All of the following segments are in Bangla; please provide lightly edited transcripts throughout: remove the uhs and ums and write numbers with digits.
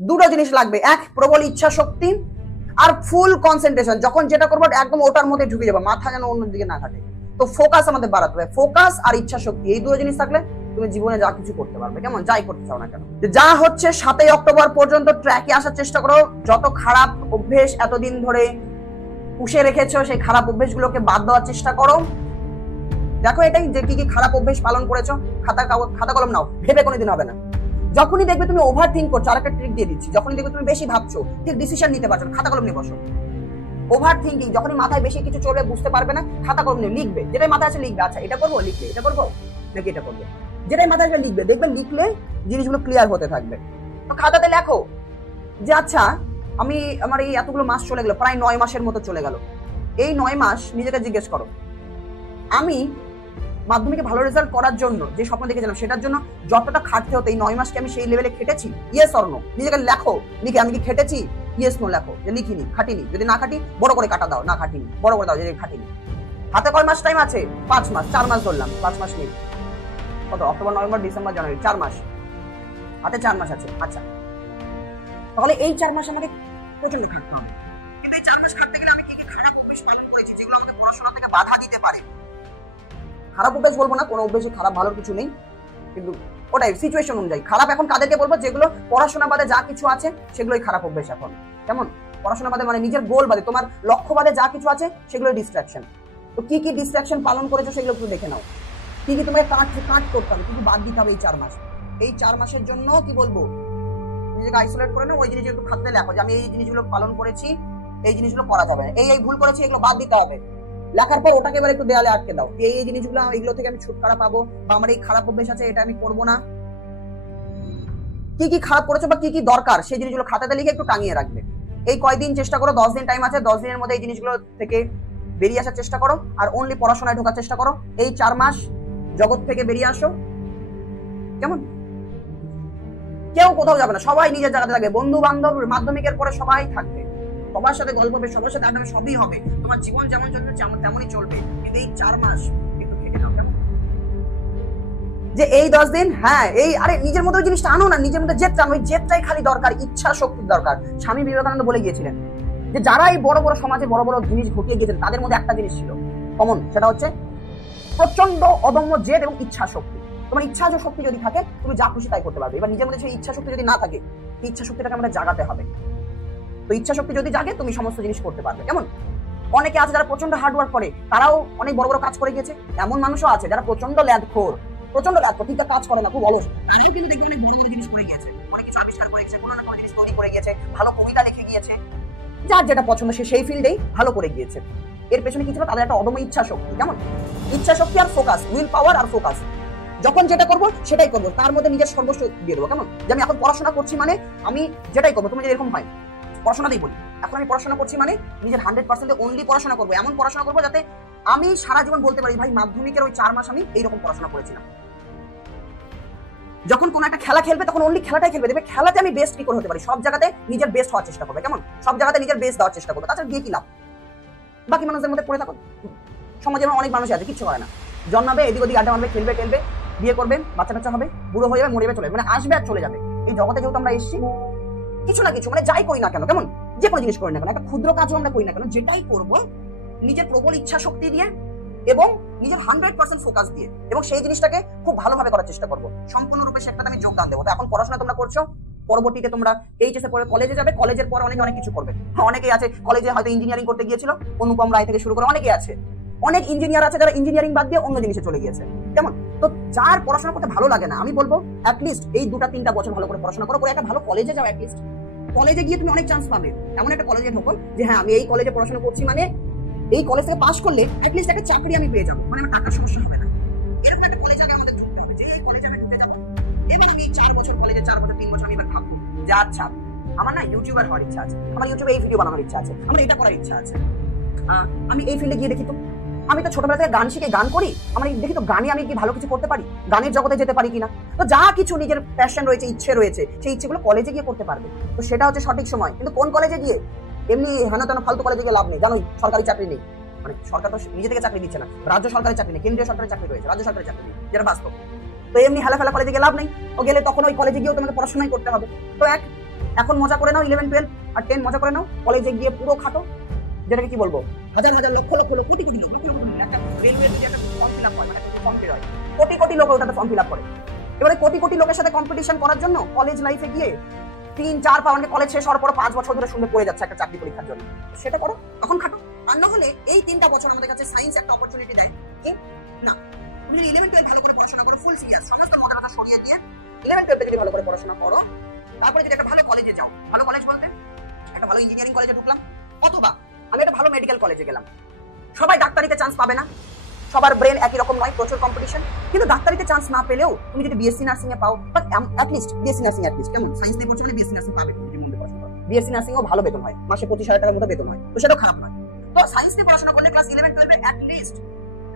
দুটো জিনিস লাগবে, এক প্রবল ইচ্ছা শক্তি আর ফুল কনসেন্ট্রেশন। যখন যেটা করবো একদম ওটার মধ্যে ঢুকে যাবে, মাথা যেন অন্যদিকে না ঘাটে। তো ফোকাস আমাদের বাড়াতে হবে, ফোকাস আর ইচ্ছা শক্তি, এই দুটো জিনিস থাকলে তুমি জীবনে যা কিছু করতে পারবে, কেমন যাই করতে চাও না কেন। যা হচ্ছে 7 অক্টোবর পর্যন্ত ট্র্যাকে আসার চেষ্টা করো। যত খারাপ অভ্যেস এতদিন ধরে পুষে রেখেছো সেই খারাপ অভ্যেসগুলোকে বাদ দেওয়ার চেষ্টা করো। দেখো এটাই যে কি কি খারাপ অভ্যেস পালন করেছো, খাতা কলম নাও, ভেবে কোনোদিন হবে না। যখনই দেখবে তুমি ওভার থিঙ্ক করছো, আরেকটা ট্রিক দিয়ে দিচ্ছি, যখনই দেখবে তুমি বেশি ভাবছো, ঠিক ডিসিশন নিতে পারছো না, খাতা কলম নিয়ে বসো। ওভার থিঙ্কিং, যখনই মাথায় বেশি কিছু চলবে, বুঝতে পারবে না, খাতা কলম নিয়ে লিখবে, যেটাই মাথায় আছে লিখবে। আচ্ছা এটা করবো, লিখলে এটা করবো নাকি এটা করবো, যেটাই মাথায় আছে লিখবে, দেখবে লিখলে জিনিসগুলো ক্লিয়ার হতে থাকবে। তো খাতাতে লেখো যে আচ্ছা আমার এই এতগুলো মাস চলে গেল, প্রায় 9 মাসের মতো চলে গেল। এই 9 মাস নিজেকে জিজ্ঞেস করো, আমি মাধ্যমিকে ভালো রেজাল্ট করার জন্য যে স্বপ্ন দেখেছিলাম সেটার জন্য যতটা খাটতে হতো, এই 9 মাসকে আমি সেই লেভেলে খেটেছি? Yes or no? নিজেকে লেখো, লিখে আমি কি খেটেছি, ইয়েস নো লেখো, যে লিখিনি, খাটিনি। যদি না খাটি বড় করে কাটা দাও, না খাটিনি বড় করে দাও যে খাটিনি। হাতে কয় মাস টাইম আছে? 5 মাস, 4 মাস ধরলাম, 5 মাস নেই, কত, অক্টোবর নভেম্বর ডিসেম্বর জানুয়ারি, 4 মাস, হাতে 4 মাস আছে। আচ্ছা তাহলে এই 4 মাস আমাকে প্রচন্ড খাটতে হবে, কিন্তু এই 4 মাস খাটতে গেলে আমি কি কি খারাপ অভ্যেস পালন করেছি যেগুলো আমাকে পড়াশোনা থেকে বাধা দিতে পারে। খারাপ অভ্যাস বলবো না, কোনো অভ্যাসে খারাপ ভালো কিছু নেই, কিন্তু ওটাই সিচুয়েশন অনুযায়ী খারাপ। এখন কাদেরকে বলবো? যেগুলো পড়াশোনা বাদে যা কিছু আছে সেগুলোই খারাপ অভ্যাস। এখন কেমন পড়াশোনা বাদে মানে নিজের গোল বাদে, তোমার লক্ষ্য বাদে যা কিছু আছে সেগুলো ডিস্ট্রাকশন। তো কি কি ডিস্ট্রাকশন পালন করেছো সেগুলো একটু দেখে নাও। কি কি তোমাকে কাট করতে হবে, কিন্তু বাদ দিতে হবে এই 4 মাস। এই 4 মাসের জন্য কি বলবো, নিজেকে আইসোলেট করে নাও, ওই জিনিস একটু খাতে লেখো যে আমি এই জিনিসগুলো পালন করেছি, এই জিনিসগুলো করা যাবে না, এই ভুল করেছি, এগুলো বাদ দিতে হবে। লেখার পর ওটাকে এবার একটু দেয়ালে আটকে দাও, এই জিনিসগুলো, এগুলো থেকে আমি ছুটকারা পাবো, বা আমার এই খারাপ অভ্যেস আছে এটা আমি করবো না। কি কি খারাপ করেছো বা কি কি দরকার সেই জিনিসগুলো খাতাতে লিখে একটু টাঙিয়ে রাখবে। এই কয়দিন চেষ্টা করো, 10 দিন টাইম আছে, 10 দিনের মধ্যে এই জিনিসগুলো থেকে বেরিয়ে আসার চেষ্টা করো, আর অনলি পড়াশোনায় ঢোকার চেষ্টা করো। এই 4 মাস জগৎ থেকে বেরিয়ে আসো, কেমন? কেউ কোথাও যাবে না, সবাই নিজের জায়গাতে থাকবে, বন্ধু বান্ধব মাধ্যমিকের পরে সবাই থাকবে, সবার সাথে গল্প হবে, সবার সাথে আড্ডা, সবই হবে, তোমার জীবন যেমন চলবে তেমনই চলবে, কিন্তু এই 4 মাস একটু খেটে নাও, কেমন? যে এই 10 দিন, হ্যাঁ এই আরে নিজের মধ্যে ওই জিনিসটা আনো না, নিজের মধ্যে জেদ টানো, ওই জেদটাই খালি দরকার, ইচ্ছা শক্তির দরকার। স্বামী বিবেকানন্দ বলে গিয়েছিলেন যে যারা এই বড় বড় সমাজে বড় বড় জিনিস ঘটিয়ে গিয়েছেন তাদের মধ্যে একটা জিনিস ছিল কমন, সেটা হচ্ছে প্রচন্ড অদম্য জেদ এবং ইচ্ছা শক্তি। তোমার ইচ্ছা শক্তি যদি থাকে তুমি যা খুশি তাই করতে পারবে। এবার নিজের মধ্যে সেই ইচ্ছা শক্তি যদি না থাকে, সেই ইচ্ছা শক্তিটাকে আমাদের জাগাতে হবে। তো ইচ্ছা শক্তি যদি জাগে তুমি সমস্ত জিনিস করতে পারবে। কেমন? অনেকে আছে যারা প্রচন্ড হার্ড ওয়ার্ক করে, তারাও অনেক বড় বড় কাজ করে গিয়েছে। এমন মানুষও আছে যারা প্রচন্ড ল্যাদখোর, ঠিক কাজ করে না, খুব অলস, কিন্তু দেখবে অনেক বড় বড় জিনিস করে গিয়েছে, অনেক কিছু আবিষ্কার করে গেছে, কোনো না কোনো জিনিস তৈরি করে গিয়েছে, ভালো কবিতা লিখে গিয়েছে, যার যেটা পছন্দ সে সেই ফিল্ডেই ভালো করে গিয়েছে। এর পেছনে কি ছিল? তাদের একটা অদম্য ইচ্ছা শক্তি। কেমন? ইচ্ছা শক্তি আর ফোকাস, উইল পাওয়ার আর ফোকাস। যখন যেটা করবো সেটাই করবো, তার মধ্যে নিজের সর্বস্ব দিয়ে দেবো। কেমন? যে আমি এখন পড়াশোনা করছি মানে আমি যেটাই করবো, তুমি যদি এরকম হয়, পড়াশোনাতেই বলি, এখন আমি পড়াশোনা করছি মানে নিজের 100% অনলি পড়াশোনা করবো, এমন পড়াশোনা করবো যাতে আমি সারা জীবন বলতে পারি ভাই মাধ্যমিকের ওই 4 মাস আমি এইরকম পড়াশোনা করেছিলাম। যখন কোনো একটা খেলা খেলবে তখন অনলি খেলাটাই খেলবে, দেখবে খেলাতে আমি বেস্ট কি করে হতে পারি, সব জায়গাতে নিজের বেস্ট হওয়ার চেষ্টা করবে। কেমন? সব জায়গাতে নিজের বেস্ট দেওয়ার চেষ্টা করবে, তাছাড়া দিয়ে কি লাভ? বাকি মানুষদের মধ্যে পড়ে থাকো। সমাজে অনেক মানুষ আছে কিচ্ছু করে না, জন্মাবে, এদিক ওদিক আড্ডা মারবে, খেলবে টেলবে, বিয়ে করবে, বাচ্চা কাচ্চা হবে, বুড়ো হয়ে যাবে, মরে যাবে, চলে যাবে, মানে আসবে আর চলে যাবে। এই জগতে যেহেতু আমরা এসেছি কিছু না কিছু মানে যাই করি না কেন, কেমন যে কোনো জিনিস করি না কেন, একটা ক্ষুদ্র কাজও আমরা করি না কেন, যেটাই করবো নিজের প্রবল ইচ্ছা শক্তি দিয়ে এবং নিজের 100% ফোকাস দিয়ে, এবং সেই জিনিসটাকে খুব ভালোভাবে করার চেষ্টা করবো, সম্পূর্ণরূপে সেটাতে আমি যোগদান দেবো। তো এখন পড়াশোনা তোমরা করছো, পরবর্তীতে তোমরা এইচএস এর পরে কলেজে যাবে, কলেজের পর অনেক কিছু করবে। অনেকেই আছে কলেজে হয়তো ইঞ্জিনিয়ারিং করতে গিয়েছিল, অনুপম রায় থেকে শুরু করে অনেকেই আছে, অনেক ইঞ্জিনিয়ার আছে যারা ইঞ্জিনিয়ারিং বাদ দিয়ে অন্য জিনিসে চলে গিয়েছে। কেমন? তো যার পড়াশোনা করতে ভালো লাগে না, আমি বলবো অ্যাটলিস্ট এই 2-3 বছর ভালো করে পড়াশোনা করো, একটা ভালো কলেজে যাও, অ্যাটলিস্ট কলেজে গিয়ে তুমি অনেক চান্স পাবে। এমন একটা কলেজে ঢোকো যে হ্যাঁ আমি এই কলেজে পড়াশোনা করছি মানে এই কলেজ থেকে পাস করলে অ্যাটলিস্ট একটা চাকরি আমি পেয়ে যাবো, মানে আমার টাকার সমস্যা হবে না। এরকম একটা কলেজে আগে আমাদের ঢুকতে হবে যে এই কলেজে আমি ঢুকতে যাবো, এবার আমি 4 বছর কলেজে, 4 বছর 3 বছর আমি এবার ভাববো যে আচ্ছা আমার না ইউটিউবার হওয়ার ইচ্ছা আছে, আমার ইউটিউবে এই ভিডিও বানানোর ইচ্ছা আছে, আমার এটা করার ইচ্ছা আছে, আমি এই ফিল্ডে গিয়ে দেখি তো, আমি তো ছোটবেলা থেকে গান শিখে গান করি, আমার দেখি তো গানে আমি কি ভালো কিছু করতে পারি, গানের জগতে যেতে পারি কিনা। তো যা কিছু নিজের প্যাশন রয়েছে, ইচ্ছে রয়েছে, সেই ইচ্ছেগুলো কলেজে গিয়ে করতে পারবে। তো সেটা হচ্ছে সঠিক সময়। কিন্তু কোন কলেজে গিয়ে? এমনি হেন তেন ফালতু কলেজে গিয়ে লাভ নেই, জানোই সরকারি চাকরি নেই, মানে সরকার তো নিজে থেকে চাকরি দিচ্ছে না, রাজ্য সরকারের চাকরি নেই, কেন্দ্রীয় সরকারের চাকরি রয়েছে, রাজ্য সরকারের চাকরি নেই, যেটা বাস্তব। তো এমনি হেলা ফেলা কলেজে গিয়ে লাভ নেই, ও গেলে তখন ওই কলেজে গিয়েও তোমাকে পড়াশোনাই করতে হবে। তো এখন মজা করে নাও 11 12 আর 10 মজা করে নাও, কলেজে গিয়ে পুরো খাটো, যেটাকে কি বলবো, হাজার হাজার লক্ষ লক্ষ লোক, কোটি কোটি লোক, একটা রেলওয়ে যদি একটা ফর্ম ফিল আপ হয়, মানে ফর্ম ফিল হয়, কোটি কোটি লোক ওটাতে ফর্ম ফিল আপ করে। এবারে কোটি কোটি লোকের সাথে কম্পিটিশন করার জন্য কলেজ লাইফে গিয়ে 3-4 পাউন্ডে কলেজ শেষ হওয়ার পর 5 বছর ধরে শুনে পড়ে যাচ্ছে একটা চাকরি পরীক্ষার জন্য, সেটা করো, তখন খাটো। আর না হলে এই 3টা বছর আমাদের কাছে সায়েন্স একটা অপরচুনিটি দেয় যে না, তুমি 11 12 ভালো করে পড়াশোনা করো, ফুল সিরিয়াস, সমস্ত মনের কথা সরিয়ে দিয়ে 11 12 যদি ভালো করে পড়াশোনা করো, তারপরে যদি একটা ভালো কলেজে যাও, ভালো কলেজ বলতে একটা ভালো ইঞ্জিনিয়ারিং কলেজে ঢুকলাম, অথবা আমি একটা ভালো মেডিকেল কলেজে গেলাম। সবাই ডাক্তারিতে চান্স পাবে না, সবার ব্রেন একই রকম নয়, প্রচুর কম্পিটিশন। কিন্তু ডাক্তারিতে চান্স না পেলেও তুমি যদি বিএসসি নার্সিং এ পাও, but at least BSc nursing কেমন সায়েন্স নিয়ে পড়ছো মানে বিএসসি নার্সিং পাবে, বিএসসি নার্সিং ও ভালো বেতন হয়, মাসে 25,000 টাকার মতো বেতন হয়, তো সেটাও খারাপ নয়। তো সায়েন্স নিয়ে পড়াশোনা করলে ক্লাস 11 12 এ অ্যাট লিস্ট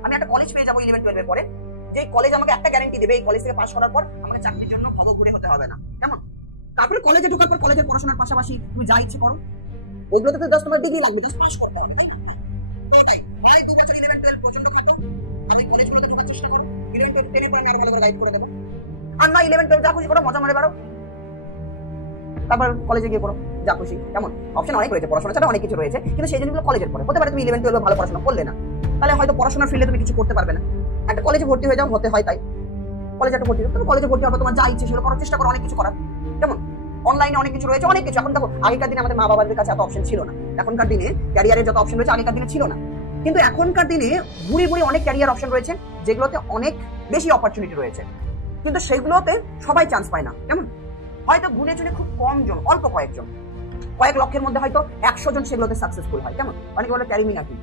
আমি একটা কলেজ পেয়ে যাবো 11 12 এর পরে, যে কলেজ আমাকে একটা গ্যারান্টি দেবে, এই কলেজ থেকে পাস করার পর আমাকে চাকরির জন্য ভবঘুরে হতে হবে না, কেমন? তারপরে কলেজে ঢোকার পর কলেজের পড়াশোনার পাশাপাশি তুমি যা ইচ্ছে করো, ওইগুলোতে তো জাস্ট তোমার ডিগ্রি লাগবে, জাস্ট পাস করতে হবে, তাই না? ভাই 2 বছর 11 12 প্রচন্ড খাটো, আমি কলেজগুলোতে ঢোকার চেষ্টা করো, 11 12 10 আমি আরো ভালো করে গাইড করে দেবো। আর না 11 12 যা খুশি করো, মজা মারে বেরো, তারপর কলেজে গিয়ে পড়ো যা খুশি, কেমন? অপশন অনেক রয়েছে, পড়াশোনা ছাড়া অনেক কিছু রয়েছে, কিন্তু সেই জিনিসগুলো কলেজের পরে হতে পারে। তুমি 11 12 ভালো পড়াশোনা করলে না, তাহলে হয়তো পড়াশোনার ফিল্ডে তুমি কিছু করতে পারবে না, একটা কলেজে ভর্তি হয়ে যাও, হতে হয় তাই কলেজে একটা ভর্তি হও, তুমি কলেজে ভর্তি হবে, তোমার যা ইচ্ছে সেগুলো করার চেষ্টা করো, অনেক কিছু করার, কেমন? অনলাইনে অনেক কিছু রয়েছে, অনেক কিছু। এখন দেখো আগেকার দিনে আমাদের মা বাবাদের কাছে এত অপশন ছিল না, এখনকার দিনে ক্যারিয়ারের যত অপশন রয়েছে আগেকার দিনে ছিল না, কিন্তু এখনকার দিনে ঘুরি ঘুরি অনেক ক্যারিয়ার অপশন রয়েছে যেগুলোতে অনেক বেশি অপরচুনিটি রয়েছে, কিন্তু সেগুলোতে সবাই চান্স পায় না, কেমন? হয়তো গুণে চুনে খুব কম জন, অল্প কয়েকজন, কয়েক লক্ষের মধ্যে হয়তো 100 জন সেগুলোতে সাকসেসফুল হয়, কেমন? অনেকে বলে ক্যারিমিনাটি,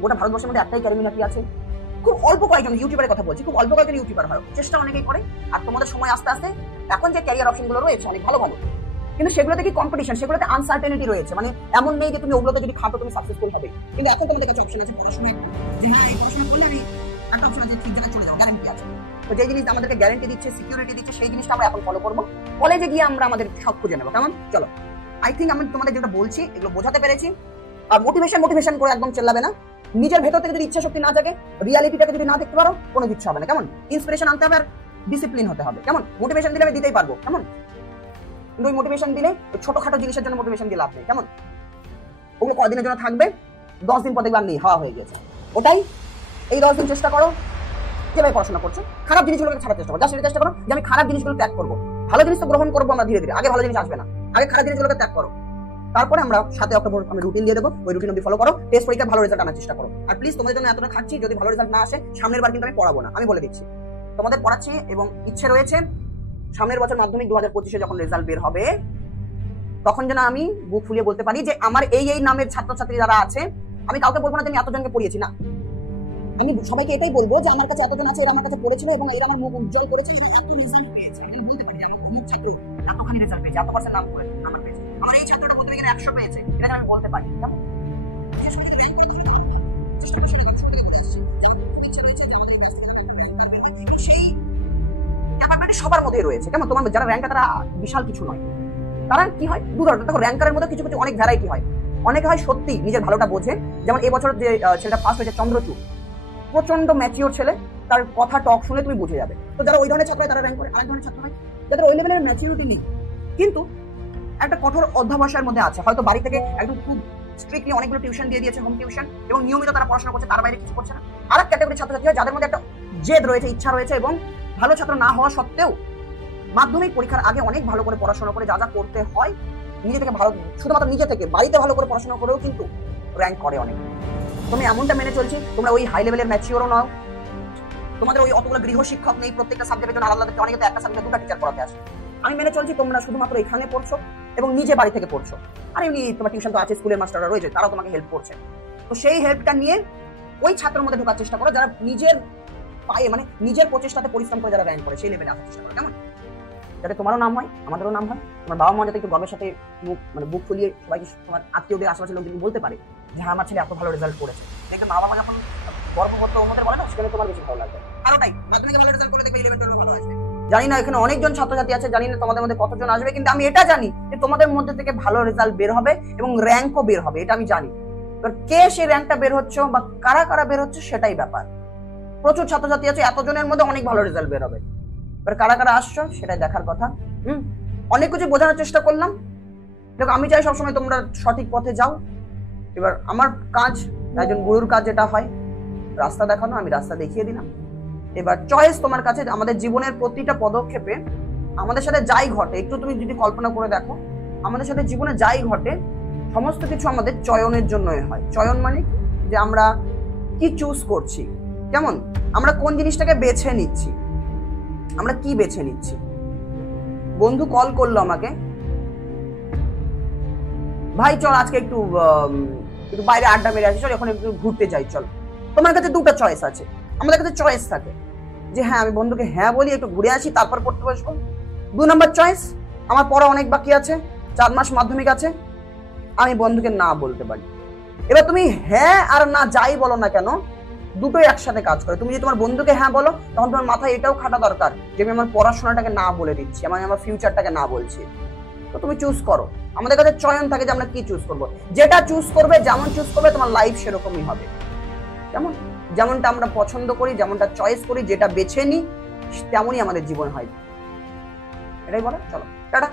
গোটা ভারতবর্ষের মধ্যে একটাই ক্যারিমিনাটি আছে, খুব অল্প কয়েকজন ইউটিউবারের কথা বলছি, খুব অল্প কয়েকজন ইউটিউবার হয়, চেষ্টা অনেকেই করে। আর তোমাদের সময় আস্তে আস্তে এখন যে ক্যারিয়ার অপশন গুলো রয়েছে অনেক ভালো ভালো, কিন্তু সেগুলোতে কি কম্পিটিশন, সেগুলোতে আনসার্টেনিটি রয়েছে, মানে এমন নেই যে তুমি ওগুলোতে যদি খাটো তুমি সাকসেসফুল হবে। কিন্তু এখন তোমাদের কাছে অপশন আছে পড়াশোনা, যে হ্যাঁ এই পড়াশোনা করলে আমি একটা অপশন আছে, ঠিক জায়গায় চলে যাও, গ্যারান্টি আছে। তো যে জিনিস আমাদেরকে গ্যারান্টি দিচ্ছে, সিকিউরিটি দিচ্ছে, সেই জিনিসটা আমরা এখন ফলো করবো, কলেজে গিয়ে আমরা আমাদের সব খুঁজে নেবো, কেমন? চলো, আই থিঙ্ক আমি তোমাদের যেটা বলছি এগুলো বোঝাতে পেরেছি। আর মোটিভেশন করে একদম চেল্লাবে না, নিজের ভেতর থেকে যদি ইচ্ছা শক্তি না থাকে, রিয়ালিটিটাকে যদি না দেখতে পারো, কোনো কিছু হবে না, কেমন? ইন্সপিরেশন আনতে হবে আর ডিসিপ্লিন হতে হবে, কেমন? মোটিভেশন দিলে আমি দিতেই পারবো, কেমন? কিন্তু ওই মোটিভেশন দিলে ছোটখাটো জিনিসের জন্য মোটিভেশন দিয়ে লাভ নেই, কেমন? ওগুলো কদিনের জন্য থাকবে, 10 দিন পর দেখবে নেই, হাওয়া হয়ে গেছে। ওটাই এই 10 দিন চেষ্টা করো, যেভাবে পড়াশোনা করছো খারাপ জিনিসগুলোকে ছাড়ার চেষ্টা করো, জাস্ট চেষ্টা করো যে আমি খারাপ জিনিসগুলো ত্যাগ করবো, ভালো জিনিস তো গ্রহণ করবো আমরা ধীরে ধীরে, আগে ভালো জিনিস আসবে না, আগে খারাপ জিনিসগুলোকে ত্যাগ করো, তারপরে আমরা 7 অক্টোবর আমি রুটিন দিয়ে দেবো, ওই রুটিন অবধি ফলো করো, টেস্ট পরীক্ষা ভালো রেজাল্ট আনার চেষ্টা করো। আর প্লিজ তোমাদের জন্য এতটা খাচ্ছি, যদি ভালো রেজাল্ট না আসে সামনের বার কিন্তু আমি পড়াবো না, আমি বলে দিচ্ছি, তোমাদের পড়াচ্ছি এবং ইচ্ছে রয়েছে সামনের বছর মাধ্যমিক 2025-এ যখন রেজাল্ট বের হবে, তখন যেন আমি বুক ফুলিয়ে বলতে পারি যে আমার এই নামের ছাত্রছাত্রী যারা আছে, আমি কাউকে বলবো না যে আমি এতজনকে পড়িয়েছি, না, আমি সবাইকে এটাই বলবো যে আমার কাছে এতজন আছে, এরা আমার কাছে পড়েছিল এবং এরা আমার মুখ উজ্জ্বল করেছে, এতখানি রেজাল্ট পেয়েছে, এত পার্সেন্ট নাম্বার পেয়েছে, আমার এই ছাত্রটা বলতে গেলে 100 পেয়েছে, এটা আমি বলতে পারি, কেমন? সেই ক্যাপাবিলিটি সবার মধ্যে রয়েছে, কেমন? তোমার যারা র্যাঙ্কার তারা বিশাল কিছু নয়, তারা কি হয় দু ধরনের, দেখো র্যাঙ্কারের মধ্যে কিছু কিছু অনেক ভ্যারাইটি হয়, অনেকে হয় সত্যি নিজের ভালোটা বোঝে, যেমন এবছর যে ছেলেটা ফার্স্ট হয়েছে চন্দ্রচূড়, প্রচন্ড ম্যাচিওর ছেলে, তার কথা টক শুনে তুমি বুঝে যাবে। তো যারা ওই ধরনের ছাত্র হয় তারা র্যাঙ্ক করে, আরেক ধরনের ছাত্র হয় যাদের ওই লেভেলের ম্যাচিউরিটি নেই, কিন্তু একটা কঠোর অধ্যাবসায়ের মধ্যে আছে, হয়তো বাড়ি থেকে একদম খুব স্ট্রিক্টলি অনেকগুলো টিউশন দিয়ে দিয়েছে, হোম টিউশন, এবং নিয়মিত তারা পড়াশোনা করছে, তার বাইরে কিছু করছে না। আর এক ক্যাটাগরি ছাত্রছাত্রী হয় যাদের মধ্যে একটা জেদ রয়েছে, ইচ্ছা রয়েছে, এবং ভালো ছাত্র না হওয়া সত্ত্বেও মাধ্যমিক পরীক্ষার আগে অনেক ভালো করে পড়াশোনা করে যা যা করতে হয় নিজে থেকে, ভালো শুধুমাত্র নিজে থেকে বাড়িতে ভালো করে পড়াশোনা করেও কিন্তু র্যাঙ্ক করে অনেক। তুমি এমনটা মেনে চলছি, তোমরা ওই হাই লেভেলের ম্যাচিওরও নাও, তোমাদের ওই অতগুলো গৃহ শিক্ষক নেই, প্রত্যেকটা সাবজেক্টের জন্য আলাদা, অনেকে তো একটা সাবজেক্টে 2টা টিচার পড়াতে আসে। আমি মেনে চলছি তোমরা শুধুমাত্র এখানে পড়ছো এবং নিজে বাড়ি থেকে পড়ছো, আর এমনি তোমার টিউশন তো আছে, স্কুলের মাস্টাররা রয়েছে, তারাও তোমাকে হেল্প করছে। তো সেই হেল্পটা নিয়ে ওই ছাত্রের মধ্যে ঢোকার চেষ্টা করো যারা নিজের পায়ে, মানে নিজের প্রচেষ্টাতে পরিশ্রম করে যারা র্যাঙ্ক করে, সেই লেভেলে আসার চেষ্টা করো, কেমন? যাতে তোমারও নাম হয়, আমাদেরও নাম হয়, তোমার বাবা মা যাতে একটু গর্বের সাথে মুখ মানে বুক ফুলিয়ে সবাইকে, তোমার আত্মীয়দের আশেপাশে লোকজন বলতে পারে যে হ্যাঁ আমার ছেলে এত ভালো রেজাল্ট করেছে, দেখবে মা বাবা যখন গর্ব করতে ওদের বলে না, সেখানে তোমার বেশি ভালো লাগবে। আর ওটাই মাধ্যমিকে ভালো রেজাল্ট করে দেখবে 11 12 ভালো আসবে। জানি না এখানে অনেকজন ছাত্রছাত্রী আছে, জানি না তোমাদের মধ্যে কতজন আসবে, কিন্তু আমি এটা জানি যে তোমাদের মধ্যে থেকে ভালো রেজাল্ট বের হবে এবং র্যাঙ্কও বের হবে, এটা আমি জানি। এবার কে সেই র্যাঙ্কটা বের হচ্ছে বা কারা কারা বের হচ্ছে সেটাই ব্যাপার। প্রচুর ছাত্রছাত্রী আছে, এতজনের মধ্যে অনেক ভালো রেজাল্ট বের হবে, এবার কারা কারা আসছো সেটাই দেখার কথা। অনেক কিছু বোঝানোর চেষ্টা করলাম, দেখো আমি চাই সবসময় তোমরা সঠিক পথে যাও। এবার আমার কাজ, একজন গুরুর কাজ যেটা হয় রাস্তা দেখানো, আমি রাস্তা দেখিয়ে দিলাম। এবার চয়েস তোমার কাছে। আমাদের জীবনের প্রতিটা পদক্ষেপে আমাদের সাথে যাই ঘটে, একটু তুমি যদি কল্পনা করে দেখো, আমাদের সাথে জীবনে যাই ঘটে সমস্ত কিছু আমাদের চয়নের জন্যই হয়। চয়ন মানে যে আমরা কি চুজ করছি, কেমন আমরা কোন জিনিসটাকে বেছে নিচ্ছি, আমরা কি বেছে নিচ্ছি। বন্ধু কল করলো আমাকে, ভাই চল আজকে একটু বাইরে আড্ডা মেরে আসি, চল এখন একটু ঘুরতে যাই চল। তোমার কাছে দুটো চয়েস আছে, আমাদের কাছে চয়েস থাকে যে হ্যাঁ আমি বন্ধুকে হ্যাঁ বলি, একটু ঘুরে আসি, তারপর পড়তে বসবো। 2 নম্বর চয়েস, আমার পড়া অনেক বাকি আছে, 4 মাস মাধ্যমিক আছে, আমি বন্ধুকে না বলতে পারি। এবার তুমি হ্যাঁ আর না যাই বলো না কেন, দুটোই একসাথে কাজ করে। তুমি যদি তোমার বন্ধুকে হ্যাঁ বলো, তখন তোমার মাথায় এটাও খাটা দরকার যে আমি আমার পড়াশোনাটাকে না বলে দিচ্ছি, আমি আমার ফিউচারটাকে না বলছি। তো তুমি চুজ করো। আমাদের কাছে চয়ন থাকে যে আমরা কি চুজ করব। যেটা চুজ করবে, যেমন চুজ করবে, তোমার লাইফ সেরকমই হবে। কেমন যেমনটা আমরা পছন্দ করি, যেমনটা চয়েস করি, যেটা বেছে নিই, তেমনই আমাদের জীবন হয়। এটাই বলো, চলো টাটা।